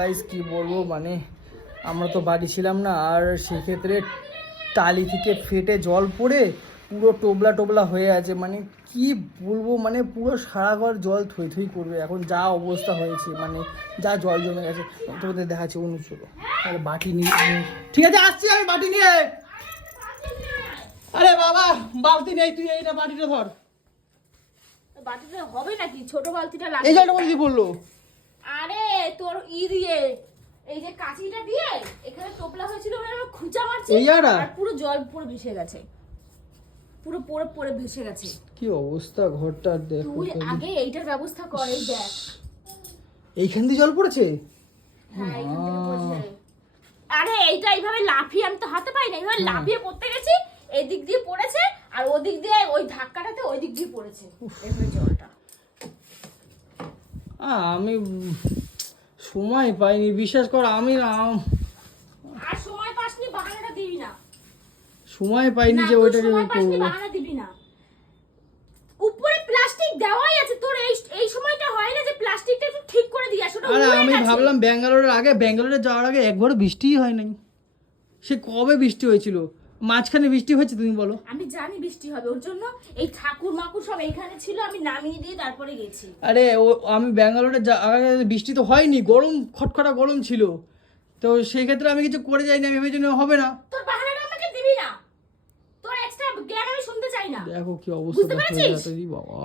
Guys, কি বলবো, মানে আমরা তো বাড়ি ছিলাম না, আর সেক্ষেত্রে টালি থেকে ফেটে জল পড়ে পুরো টোবলা টোবলা হয়ে আছে। মানে কি বলবো, মানে পুরো সারা ঘর জল থই থই করবে এখন, যা অবস্থা হয়েছে, মানে যা জল জমে গেছে। তোমাদের দেখাচ্ছে অন্য, চলো আরে বাটি নিয়ে, ঠিক আছে আসছি আমি বাটি নিয়ে। আরে বাবা বালতি নেই, তুই এইটা বাটিটা ধর। বাটিটা হবে নাকি? ছোট বালতিটা এই লাগবে। জলটা বলে বললো। আরে তোর দিয়ে এই যে কাঁচিটা দিয়ে এখানে টোপলা হয়েছিল, মানে আমি খুঁচা মারছি আর পুরো জল পুরো ভেসে গেছে, পুরো পড়ে পড়ে ভেসে গেছে। কি অবস্থা ঘরটা দেখো। তুই আগে এইটার ব্যবস্থা কর। এই দেখ এইখান দিয়ে জল পড়েছে। হ্যাঁ, এইখান থেকে পড়ছে। আরে এইটা এইভাবে লাফিয়ে, আমি তো হাতে পাই না, এইভাবে লাফিয়ে পড়তে গেছি, এই দিক দিয়ে পড়েছে আর ওদিক দিয়ে ওই ধাক্কাটাতে ওই দিক দিয়ে পড়েছে এইভাবে জলটা। আমি সময় পাইনি, বিশ্বাস কর। আমি আর সময় পাসনি বাহানাটা দিবি না। সময় পাইনি যে ওইটাকে সময় পাসনি বাহানা দিবি না। উপরে প্লাস্টিক দেওয়াই আছে, তোর এই সময়টা হয় না যে প্লাস্টিকটা একটু ঠিক করে দিয়ে আসো। আরে আমি ভাবলাম ব্যাঙ্গালোরে যাওয়ার আগে একবারও বৃষ্টিই হয় নাই। সে কবে বৃষ্টি হয়েছিল? মাঝখানে বৃষ্টি হয়েছে তুমি বলো? আমি জানি বৃষ্টি হবে, ওর জন্য এই ঠাকুর মাকুর সব এইখানে ছিল, আমি নামিয়ে দিয়ে তারপরে গেছি। আরে আমি ব্যাঙ্গালোরে আগে বৃষ্টি তো হয়নি, গরম খটখটা গরম ছিল, তো সেই ক্ষেত্রে আমি কিছু করে যাইনি, আমি ভেবেছি হবে না। তোর বাহানাটা আমাকে দিবি না, তোর এক্সট্রা জ্ঞান আমি শুনতে চাই না। দেখো কি অবস্থা, বুঝতে পেরেছিস?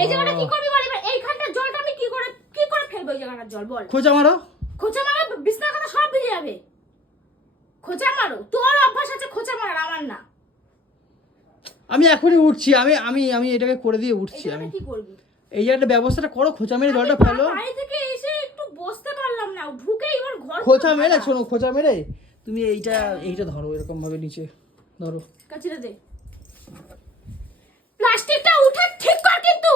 এই জায়গাটা কি করবি বল, এবার এইখানটার জলটা আমি কি করে ফেলবো? এই জায়গাটার জল বল। খোঁচা মারো বিছনা কথা সব ভিজে যাবে। খোঁচা মারো, তোর অভ্যাস আছে খোঁচা মারার, আমার না। আমি এখনই উঠছি, আমি আমি আমি এটাকে করে দিয়ে উঠছি। আমি কি করবি? এই একটা ব্যবস্থাটা করো, খোঁচা মেরে জলটা ফেলো। বাড়ি থেকে এসে একটু বসতে পারলাম না, ঢুকেই এবার ঘর খোঁচা মেরে, শোনো, খোঁচা মেরে তুমি এইটা ধরো, এরকম ভাবে নিচে ধরো, কাচিটা দে। প্লাস্টিকটা উঠে ঠিক কর, কিন্তু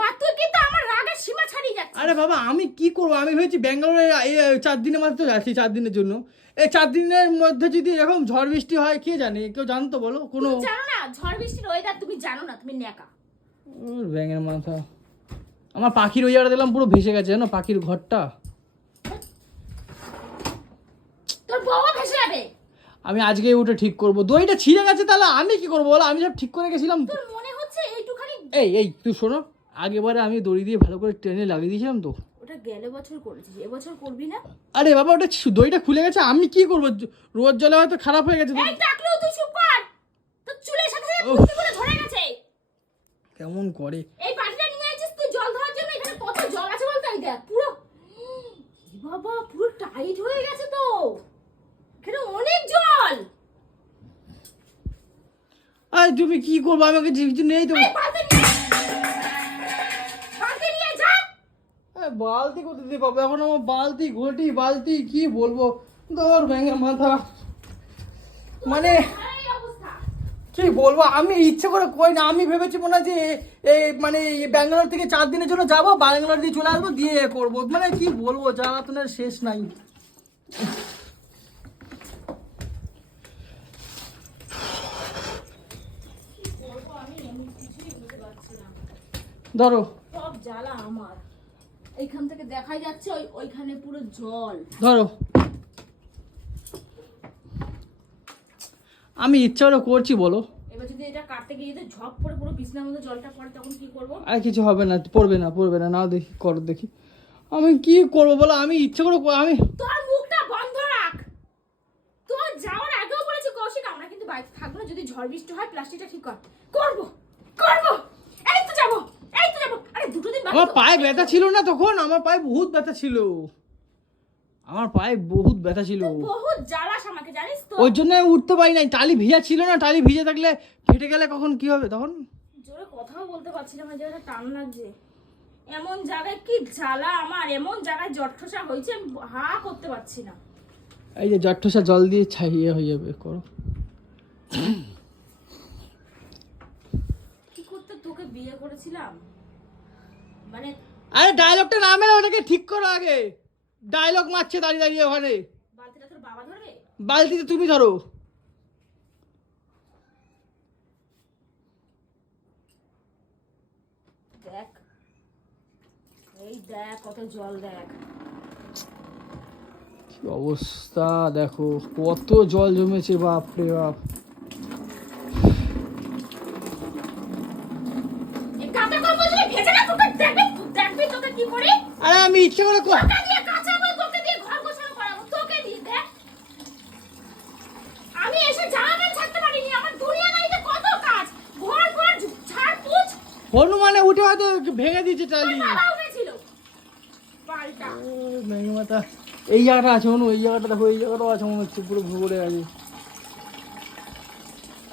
মাত্র কিন্তু আমার রাগের সীমা ছাড়িয়ে যাচ্ছে। আরে বাবা আমি কি করবো, আমি ভেবেছি ব্যাঙ্গালোরে এই 4 দিনের মাত্র যাচ্ছি, 4 দিনের জন্য। এই 4 দিনের মধ্যে যদি এরকম ঝড় বৃষ্টি হয়, কে জানে, কেউ জানতো বলো? কোনো জানো না ঝড় বৃষ্টির ওয়েদার তুমি জানো না, তুমি নেকা। ব্যাঙের মাথা। আমার পাখির ওই জায়গাটা দেখলাম পুরো ভেসে গেছে, জানো, পাখির ঘরটা। তোর বউও ভেসে যাবে। আমি আজকেই উঠে ঠিক করবো। দইটা ছিঁড়ে গেছে, তাহলে আমি কি করবো বলো? আমি সব ঠিক করে গেছিলাম। তোর মনে হচ্ছে এইটুখানি। এই তুই শোনো, আগেবারে আমি দড়ি দিয়ে ভালো করে টেনে লাগিয়ে দিয়েছিলাম তো। ওটা গেলে বছর করেছিস, এবছর করবি না। আরে বাবা ওটা দইটা খুলে গেছে, আমি কি করবো? রোদ জলে হয়তো খারাপ হয়ে গেছে। এই টাকলু তুই চুপ কর, তোর চুলের সাথে কুচিগুলো ধরে গেছে। কেমন করে? এই বাটিটা নিয়ে আইছিস তুই জল ধরার জন্য, এখানে কত জল আছে বলতো? এই দেখ পুরো, বাবা পুরো টাইট হয়ে গেছে তো, এখানে অনেক জল। আরে তুমি কি করবো? আমাকে কিছু নেই তো। বালতি করতে দিতে পাবো এখন? আমার বালতি কি বলবো, ধর ব্যাঙের মাথা। মানে কি বলবো, আমি ইচ্ছে করে কই না। আমি ভেবেছি মনে হয় যে এই মানে ব্যাঙ্গালোর থেকে 4 দিনের জন্য যাবো, ব্যাঙ্গালোর দিয়ে চলে আসবো, দিয়ে করবো। মানে কি বলবো, জ্বালাতনের শেষ নাই। ধরো, সব জ্বালা আমার। এইখান থেকে দেখাই যাচ্ছে ওইখানে পুরো জল। ধরো, আমি ইচ্ছা করে করছি বলো। এবার যদি এটা কাটতে গিয়ে যদি ঝপ করে পুরো বিছনার মধ্যে জলটা পড়ে, তখন কি করব? আর কিছু হবে না, পড়বে না, নাও দেখি, করো দেখি। আমি কি করবো বলো? আমি ইচ্ছা করে আমি তোর মুখটা বন্ধ রাখ। তোর যাওয়ার আগেও বলেছি কৌশিক, আমরা কিন্তু বাড়িতে থাকবো না, যদি ঝড় বৃষ্টি হয় প্লাস্টিকটা ঠিক কর। করব এই তো যাবো। আরে দুটো দিন আমার পায়ে ব্যথা ছিল না তখন? আমার পায়ে বহুত ব্যথা ছিল, বহুত জ্বালাস আমাকে, জানিস তো। ওই জন্য উঠতে পারি নাই। টালি ভিজা ছিল না, টালি ভিজে থাকলে ফেটে গেলে কখন কি হবে তখন? জোরে কথাও বলতে পারছি না, আমার জায়গাটা টান লাগছে। এমন জায়গায় কি জ্বালা আমার, এমন জায়গায় জটঠসা হয়েছে, আমি হা করতে পারছি না। এই যে জট্ঠসা জল দিয়ে ছাইয়ে হয়ে যাবে, করো। কি করতে তোকে বিয়ে করেছিলাম, মানে আরে ডায়লগটা না মেরে ওটাকে ঠিক করো আগে। ডায়লগ মারছে দাঁড়িয়ে দাঁড়িয়ে ওখানে। বালতিটা তোর বাবা ধরবে? বালতিতে তুমি ধরো। দেখ, এই দেখ কত জল, দেখ। কি অবস্থা দেখো, কত জল জমেছে, বাপ রে বাপ। এই কাঁচা কম্বল দিয়ে ভেজে না তোকে দেখবি দেখবি তোকে কি করে আরে আমি ইচ্ছে করে তোকে দিয়ে কাঁচা কম্বল তোকে দিয়ে ঘর গোছানো করাবো তোকে দিয়ে দেখ। আমি এসে জামা প্যান্ট ছাড়তে পারিনি, আমার দুনিয়াদারিতে কত কাজ, ঘর ঘর ঝাড় পুছ। হনুমানে উঠে হয়তো ভেঙে দিয়েছে টালি। বাবা উঠেছিল পাল্টা। মেঘ মাথা, এই জায়গাটা আছে হনু, এই জায়গাটা দেখো, এই জায়গাটাও আছে মনে হচ্ছে, পুরো ভরে আছে।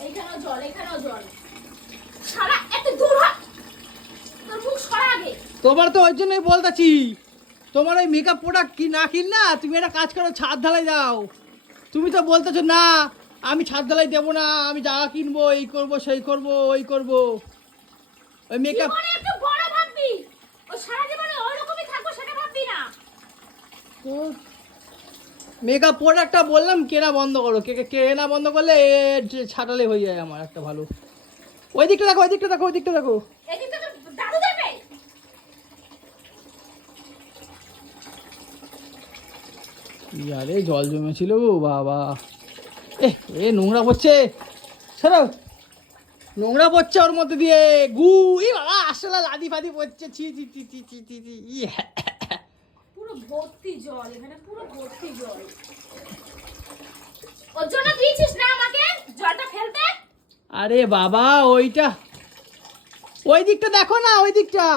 এইখানেও জল, এইখানেও জল। সারা এত দূর হ, তোর মুখ সরা আগে। তোমার তো ওই জন্যই বলতেছি, তোমার ওই মেকআপ প্রোডাক্ট কি না কিন না, তুমি একটা কাজ করো, ছাদ ঢালাই দাও। তুমি তো বলতেছো না আমি ছাদ ঢালাই দেবো না, আমি জায়গা কিনবো, এই করবো সেই করবো ওই করবো। ওই মেকআপ জীবনে একটু বড় ভাববি, ও সারা জীবনে ওরকমই থাকবো সেটা ভাববি না। মেকআপ প্রোডাক্টটা বললাম কেনা বন্ধ করো, কেনা বন্ধ করলে ছাটালে হয়ে যায় আমার একটা ভালো। ওই দিকটা দেখো, ওই দিকটা দেখো, ওই দিকটা দেখো। এদিকে তো দাদু দেবে। আরে জল জমেছিল গো বাবা। এ নোংরা পড়ছে, সরো, নোংরা পড়ছে ওর মধ্যে দিয়ে, গু ই বাবা, আসলে লাদি ফাদি পড়ছে, ছি ছি ছি ছি ছি ছি ছি, পুরো ভর্তি জল, এখানে পুরো ভর্তি জল। ওর জন্য দিয়েছিস না আমাকে জলটা ফেলতে? আরে বাবা ওইটা, ওই দিকটা দেখো না, ওই দিকটা,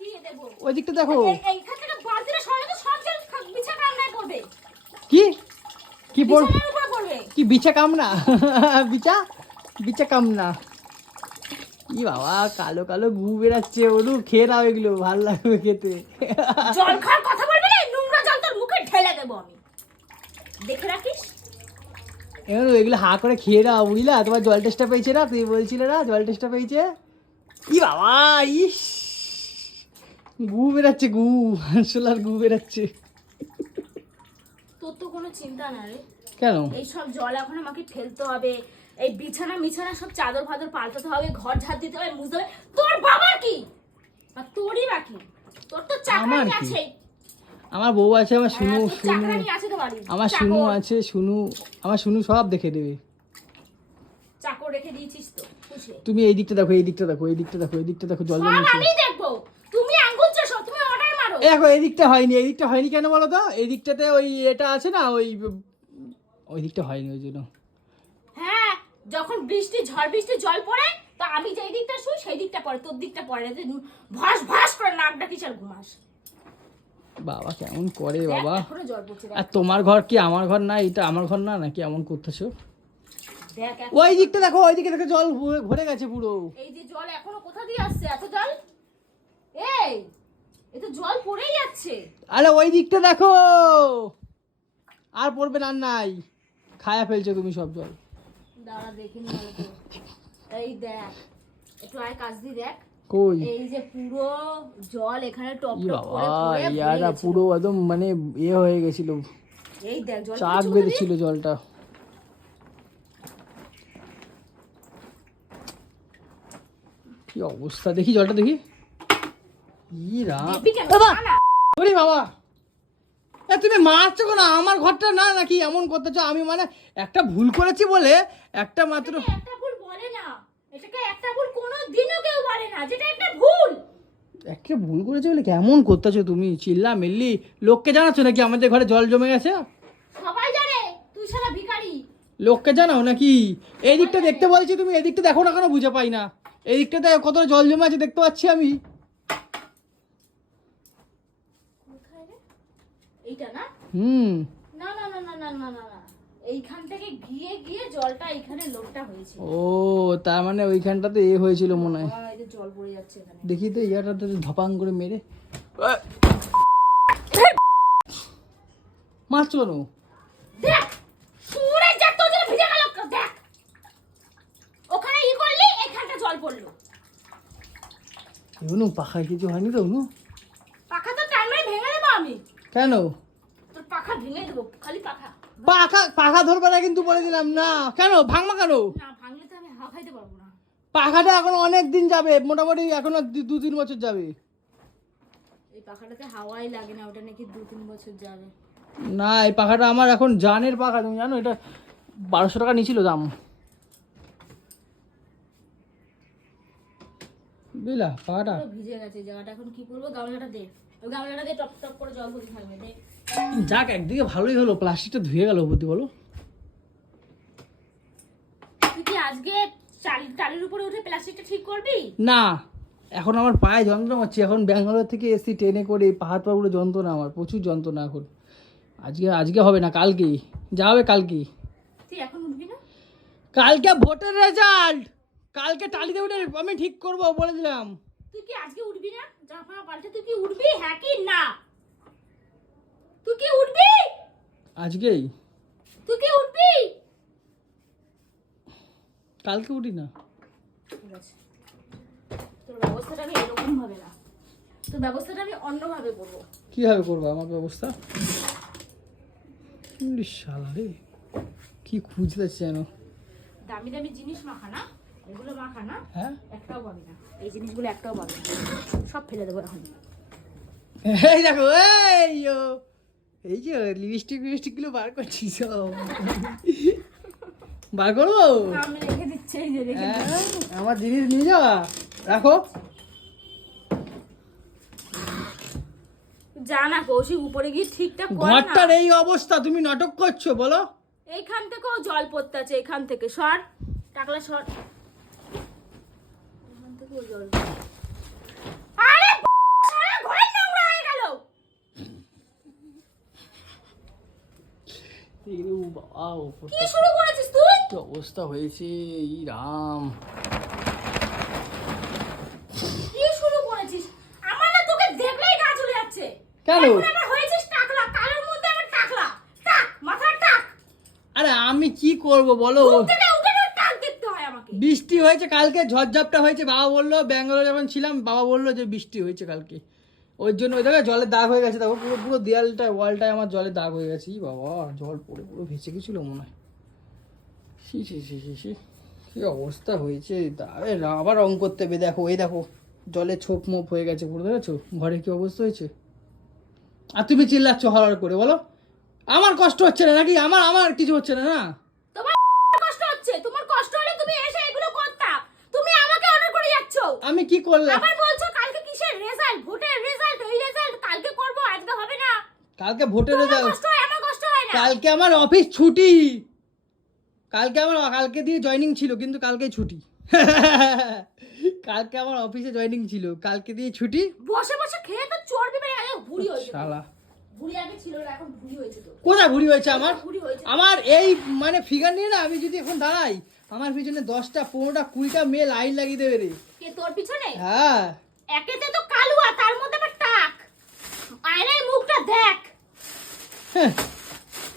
কি দেব? ওই দিকটা দেখো। এইখান থেকে বালতিটা সরালে তো সব জল বিছা কামড়ায় পড়বে। কি কি পড়, বিছানার উপর পড়বে। কি বিছা কামনা, বিছা বিছা কামনা। ই বাবা, কালো কালো গু বেরাচ্ছে, ওরু খেয়ে নাও, এগুলো ভাল লাগবে খেতে। জল খাওয়ার কথা বলবি না, নোংরা জল তোর মুখে ঢেলে দেবো আমি, দেখে রাখিস। এবার এগুলো হা করে খেয়ে নাও, বুঝলা, তোমার জল টেস্টটা পেয়েছে না, তুমি বলছিলে না জল টেস্টটা পেয়েছে। ই বাবা, ইস গু বেরাচ্ছে, গু আসলার গু বেরাচ্ছে। তোর তো কোনো চিন্তা না রে, কেন? এই সব জল এখন আমাকে ফেলতে হবে, এই বিছানা মিছানা সব চাদর ফাদর পাল্টাতে হবে, ঘর ঝাড় দিতে হবে, মুছতে হবে। তোর বাবার কি আর তোরই বাকি, তোর তো চাকরানি আমার কি? আছে। আমার বউ আছে, আমার শুনু, হ্যাঁ, তোর শুনু চাকরানি আছে তো বাড়ির। আমার শুনু চাকর। আছে, শুনু, আমার শুনু সব দেখে দেবে। চাকর রেখে দিয়েছিস তো পুষে। তুমি এই দিকটা দেখো, এই দিকটা দেখো, এই দিকটা দেখো, এই দিকটা দেখো, জল সব জমেছে। আমি দেখবো, তুমি আঙ্গুল চষো, তুমি অর্ডার মারো। এই দেখো, এই দিকটা হয়নি, এই দিকটা হয়নি কেন বলো তো, এই দিকটাতে ওই এটা আছে না, ওই দিকটা হয়নি ওই জন্য। হ্যাঁ, যখন বৃষ্টি ঝড় বৃষ্টি জল পড়ে, তো আমি যেই দিকটা শুই সেই দিকটা পড়ে, তোর দিকটা পড়ে না। তুই ভাস ভাস করে নাক ডাকিস আর ঘুমাস। বাবা কেমন করে দেখ, বাবা। এখনো জল পড়ছে, দেখ। আর তোমার ঘর কি আমার ঘর না, এটা আমার ঘর না, নাকি এমন করতেছো? দেখ, ওই দিকটা দেখো, ওই দিকে দেখো, জল ভরে গেছে পুরো। এই যে জল এখনো কোথা দিয়ে আসছে এত জল? এই এ তো জল পড়েই যাচ্ছে। আরে ওই দিকটা দেখো, আর পড়বে না, আর নাই, খায়া ফেলছো তুমি সব জল। দাঁড়া দেখে নি ভালো করে। এই দেখ, একটু আয় কাছ দিয়ে দেখ, কই? এই যে পুরো জল এখানে টপ ই টপ করে বাবা, পড়ে ইয়ারা পুরো একদম মানে হয়ে গেছিল, এই দেখ জল চাক পড়ছে বেঁধেছিল জলটা। কি অবস্থা, দেখি জলটা দেখি। ই রাম, দেখবি কেন? বাবা, না, না। ওরে বাবা, তুমি মারছো কেন আমার ঘরটা, না নাকি এমন করতেছো? আমি মানে একটা ভুল করেছি বলে, একটা মাত্র এটাকে একটা ভুল বলে না, এটাকে একটা ভুল কোনোদিনও কেউ বলে না, যেটা একটা ভুল। একটা ভুল করেছে বলে কেমন করতেছো তুমি, চিল্লা মিল্লি, লোককে জানাচ্ছো নাকি আমাদের ঘরে জল জমে গেছে? সবাই জানে তুই সারা ভিখারি। লোককে জানাও নাকি? এই দিকটা দেখতে বলছি, তুমি এদিকটা দেখো না কেন, বুঝে পাই না। এই দিকটাতে কত জল জমে আছে দেখতে পাচ্ছি আমি। কোথায় রে? এইটা না? হুম, না না না না না না না না, এইখান থেকে গিয়ে গিয়ে জলটা এইখানে লোকটা হয়েছে। ও তার মানে ওইখানটাতে হয়েছিল মনে হয়। এই যে জল পড়ে যাচ্ছে এখানে। দেখি তো ইয়াটাতে ধপাং করে মেরে মারছো কেন? দেখ, সুরের যা তোর জন্য ভিজে গেল, দেখ। ওখানে ই করলি, এখানটা জল পড়লো। অনু পাখায় কিছু হয়নি তো অনু? পাখা তো টাইমে ভেঙে দেবো আমি। কেন? তোর পাখা ভেঙে দেবো, খালি পাখা। পাখা ধরবে না কিন্তু বলে দিলাম না। কেন ভাঙবা কেন? না ভাঙলে তো আমি হাওয়া খাইতে পারবো না। পাখাটা এখন অনেক দিন যাবে, মোটামুটি এখনো 2-3 বছর যাবে। এই পাখাটাতে হাওয়াই লাগে না, ওটা নাকি 2-3 বছর যাবে। না এই পাখাটা আমার এখন জানের পাখা, তুমি জানো এটা 1200 টাকা নিয়েছিল দাম, বুঝলা পাখাটা। পুরো ভিজে গেছে জায়গাটা, এখন কি করবো? গামলাটা দে, ওই গামলাটা দিয়ে টপ টপ করে জল ভর্তি থাকবে, দে। যাক একদিকে ভালোই হলো, প্লাস্টিকটা ধুয়ে গেল বুদ্ধি বলো। তুই কি আজকে টালির উপরে উঠে প্লাস্টিকটা ঠিক করবি? না এখন আমার পায়ে যন্ত্রণা হচ্ছে, এখন ব্যাঙ্গালোর থেকে এসি ট্রেনে করে পাহাড় পাহাড়ে যন্ত্রণা, আমার প্রচুর যন্ত্রণা এখন। আজকে হবে না, কালকেই যা হবে কালকেই। তুই এখন উঠবি না? কালকে ভোটের রেজাল্ট, কালকে টালিতে উঠে আমি ঠিক করবো বলে দিলাম। তুই কি আজকে উঠবি না? জামা পাল্টে তুই কি উঠবি? হ্যাঁ কি না? তুই কি উঠবি? আজকেই? তুই কি উঠবি? কালকে উঠি না। ঠিক আছে, তোর ব্যবস্থাটা আমি এরকম ভাবে না, তোর ব্যবস্থাটা আমি অন্যভাবে করবো। কিভাবে করবো আমার ব্যবস্থা? শালা রে কি খুঁজতে যেন। দামি দামি জিনিস মাখা না, এগুলো মাখা না, হ্যাঁ একটাও পাবি না, এই জিনিসগুলো একটাও পাবি না, সব ফেলে দেবো এখন। এই দেখো এই যে লিপস্টিক গুলো বার করছি সব, বার করবো। আমি রেখে দিচ্ছি, এই যে রেখে দিচ্ছি। হ্যাঁ, আমার জিনিস নিয়ে যাওয়া রাখো। জানা কৌশিক উপরে গিয়ে ঠিকঠাক কর না। ঘরটার এই অবস্থা, তুমি নাটক করছো বলো। এইখান থেকেও জল পড়তে আছে, এখান থেকে সর, টাকলা সর, এখান থেকেও জল। আরে সারা ঘর নোংরা হয়ে গেল। কি শুরু করেছিস তুই? কি অবস্থা হয়েছে এই রাম। কি শুরু করেছিস? আমার না তোকে দেখলেই গা চলে যাচ্ছে। কেন? এখন আবার হয়েছিস টাকলা, কালের মধ্যে আবার টাকলা, টাক মাথা টাক। আরে আমি কি করব বলো, ঘুম থেকে উঠে তো টাক দেখতে হয় আমাকে। বৃষ্টি হয়েছে কালকে, ঝড়ঝাপটা হয়েছে, বাবা বললো ব্যাঙ্গালোরে যখন ছিলাম বাবা বললো যে বৃষ্টি হয়েছে কালকে, ওই জন্য ওই জায়গায় জলের দাগ হয়ে গেছে, দেখো পুরো পুরো দেয়ালটায় ওয়ালটায় আমার জলের দাগ হয়ে গেছে। ই বাবা জল পড়ে পুরো ভেসে গেছিলো মনে হয়। সি সি সি সি সি কি অবস্থা হয়েছে। আবার রং করতে হবে, দেখো এই দেখো জলে ছোপ মোপ হয়ে গেছে পুরো, দেখেছো ঘরে কি অবস্থা হয়েছে। আর তুমি চিল্লাচ্ছ হরহর করে, বলো আমার কষ্ট হচ্ছে না নাকি? আমার আমার কিছু হচ্ছে না না? তোমার কষ্ট হচ্ছে, তোমার কষ্ট হলে তুমি এসে এগুলো করতা, তুমি আমাকে অর্ডার করে যাচ্ছ। আমি কি করলাম? আবার বলছো কালকে কিসের রেজাল্ট, ভোটের রেজাল্ট, ওই রেজাল্ট কালকে করব, আজকে হবে না। কালকে ভোটের তোমার রেজাল্ট, কষ্ট হয়, আমার কষ্ট হয় না। কালকে আমার অফিস ছুটি, কালকে দিয়ে জয়েনিং ছিল কিন্তু কালকে ছুটি। কালকে আমার অফিসে জয়েনিং ছিল, কালকে দিয়ে ছুটি। বসে বসে খেয়ে তো চর্বি বেড়ে গেল, ভুঁড়ি হয়েছে। শালা ভুঁড়ি আগে ছিল না, এখন ভুঁড়ি হয়েছে তো। কোথায় ভুঁড়ি হয়েছে আমার? ভুঁড়ি হয়েছে। আমার এই মানে ফিগার নিয়ে না আমি যদি এখন দাঁড়াই, আমার পিছনে 10টা 15টা 20টা মেয়ে লাইন লাগিয়ে দেবে রে। কে তোর পিছনে? হ্যাঁ একেতে তো কালুয়া, তার মধ্যে আবার টাক। আয়নায় মুখটা দেখ। হ্যাঁ,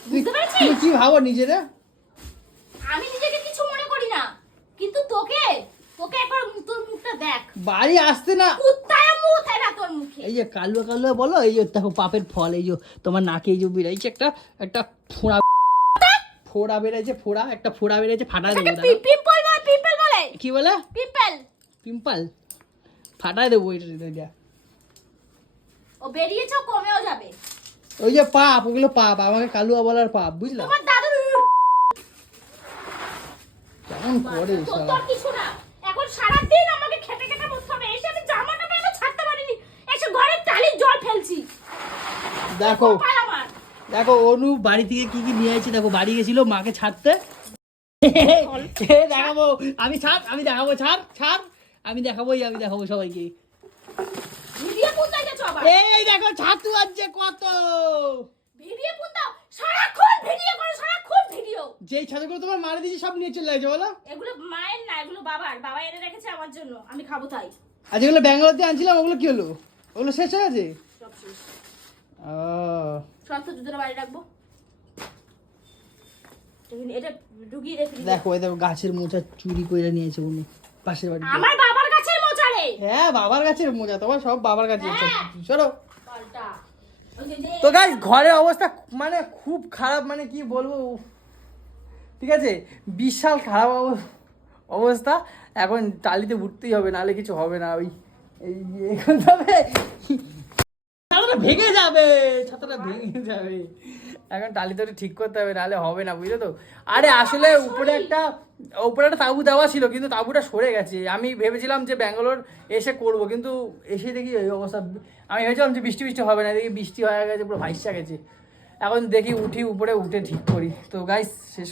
বুঝতে পেরেছিস? তুমি কি ভাবো নিজেরা? আমি নিজেকে কিছু মনে করি না, কিন্তু তোকে তোকে একবার তোর মুখটা দেখ। বাড়ি আসতে না, কুত্তায় মুখ না তোর মুখে। এই যে কালুয়া কালুয়া বলো, এই যে দেখো পাপের ফল, এই যে তোমার নাকে এই যে বেরাইছে একটা একটা ফোড়া, ফোড়া বেরাইছে, ফোড়া একটা ফোড়া বেরাইছে, ফাটায় দেবো দাঁড়াও। পিম্পল বলে, পিম্পল বলে, কি বলে? পিম্পল। পিম্পল ফাটায় দেবো এটা। ও বেরিয়েছে, ও কমেও যাবে। ওই যে পাপ, ওগুলো পাপ, আমাকে কালুয়া বলার পাপ, বুঝলা? তোমার দাদুর কেমন করে তোর শালা। তোর কিছু না, এখন সারা দিন আমাকে খেটে খেটে বসতে হবে। এসে আমি জামাটা পরে ছাড়তে পারিনি, এসে ঘরের টালির জল ফেলছি। দেখো কপাল আমার। দেখো অনু বাড়ি থেকে কি কি নিয়ে আসছে, দেখো বাড়ি গেছিল মাকে ছাড়তে। দেখাবো আমি, ছাড় আমি দেখাবো, ছাড় ছাড় আমি দেখাবো সবাইকে। ভিডিও কোথায় গেছো আবার? এই দেখো ছাতু আছে কত, ভিডিও কোথাও সারাক্ষণ ভিডিও করো, সারাক্ষণ ভিডিও। যেই ছাতুগুলো তোমার মারা দিয়েছি সব নিয়ে চলে গেছে বলো। এগুলো মায়ের না, এগুলো বাবার, বাবা এনে রেখেছে আমার জন্য, আমি খাবো তাই। আর যেগুলো ব্যাঙ্গালোর দিয়ে আনছিলাম ওগুলো কি হলো? ওগুলো শেষ হয়ে গেছে? সব শেষ। ও সব তো দুধের বাড়ি রাখবো, এটা ঢুকিয়ে রেখে দিবি। দেখো এই দেখো গাছের মোচা চুরি করে নিয়েছে উনি পাশের বাড়ি। আমার বাবার কাছের মোচা রে। হ্যাঁ বাবার গাছের মোজা, তোমার সব বাবার কাছে। হ্যাঁ। চলো পাল্টা। ওই যে তো গাইস ঘরের অবস্থা মানে খুব খারাপ, মানে কি বলবো, ঠিক আছে বিশাল খারাপ অবস্থা। এখন টালিতে উঠতেই হবে, নাহলে কিছু হবে না। ওই এখন তবে ছাতাটা ভেঙে যাবে, ছাতাটা ভেঙে যাবে। এখন টালি তো ঠিক করতে হবে, নাহলে হবে না, বুঝলে তো। আরে আসলে উপরে একটা তাঁবু দেওয়া ছিল, কিন্তু তাঁবুটা সরে গেছে। আমি ভেবেছিলাম যে ব্যাঙ্গালোর এসে করব, কিন্তু এসে দেখি এই অবস্থা। আমি ভেবেছিলাম যে বৃষ্টি হবে না, দেখি বৃষ্টি হয়ে গেছে, পুরো ভাইসা গেছে। এখন দেখি উঠি উপরে, উঠে ঠিক করি। তো গাইস শেষ